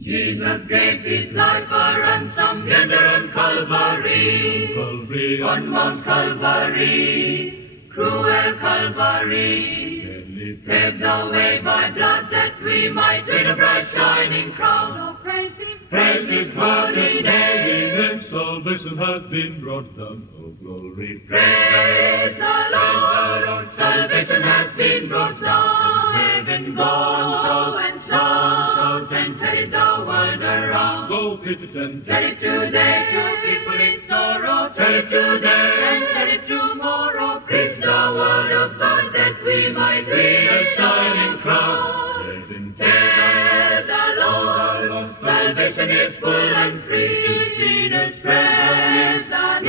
Jesus gave his life a ransom yonder on Calvary, on Mount Calvary, cruel Calvary, paved the way by blood that we might win a bright shining crown. Oh, praise his holy name. Salvation has been brought down, oh glory. Praise the Lord, salvation has been brought down. Heaven gone, so and so, and carried the world around. Go pitch it and tell it today to people in sorrow. Tell it today and tell it tomorrow. Preach the word of God that we might win a shining crown. Tell the Lord, salvation is full and free. To sinners praise the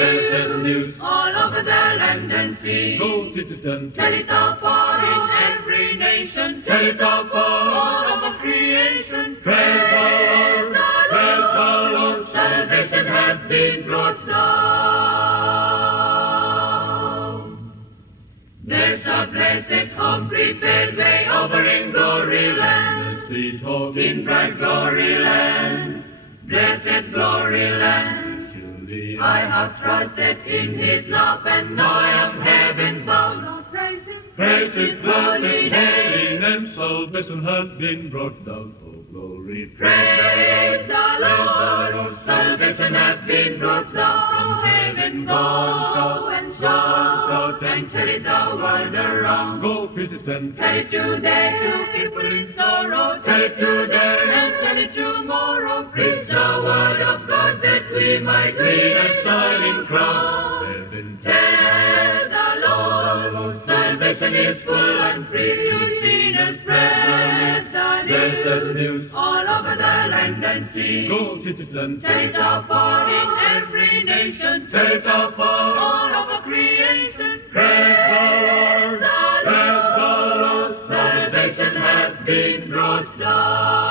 news all over the land and sea. go pitch it and Tell it afar in every nation. Tell it afar all over creation. praise the Lord, praise the Lord. Salvation has been brought down. There's a blessed home prepared way over in glory land. Sweet home In bright glory land, blessed glory land. Julie, I have trusted in his love and now I am heaven bound. Oh, praise him. praise his blessed holy name. Salvation has been brought down, oh glory. Praise the Lord, salvation has been brought down from heaven. Go and shout and tell it the world around. Go pitch it and Tell it today to people in sorrow. Tell it today and tell it tomorrow. Preach the word of God that we might win a shining crown. heaven. Tell the Lord, salvation is full and free. To sinners praise Blessed news, all over the land and sea. go pitch it and Tell it afar in every nation. Tell it afar all over creation. praise the Lord, praise the Lord. Salvation has been brought down.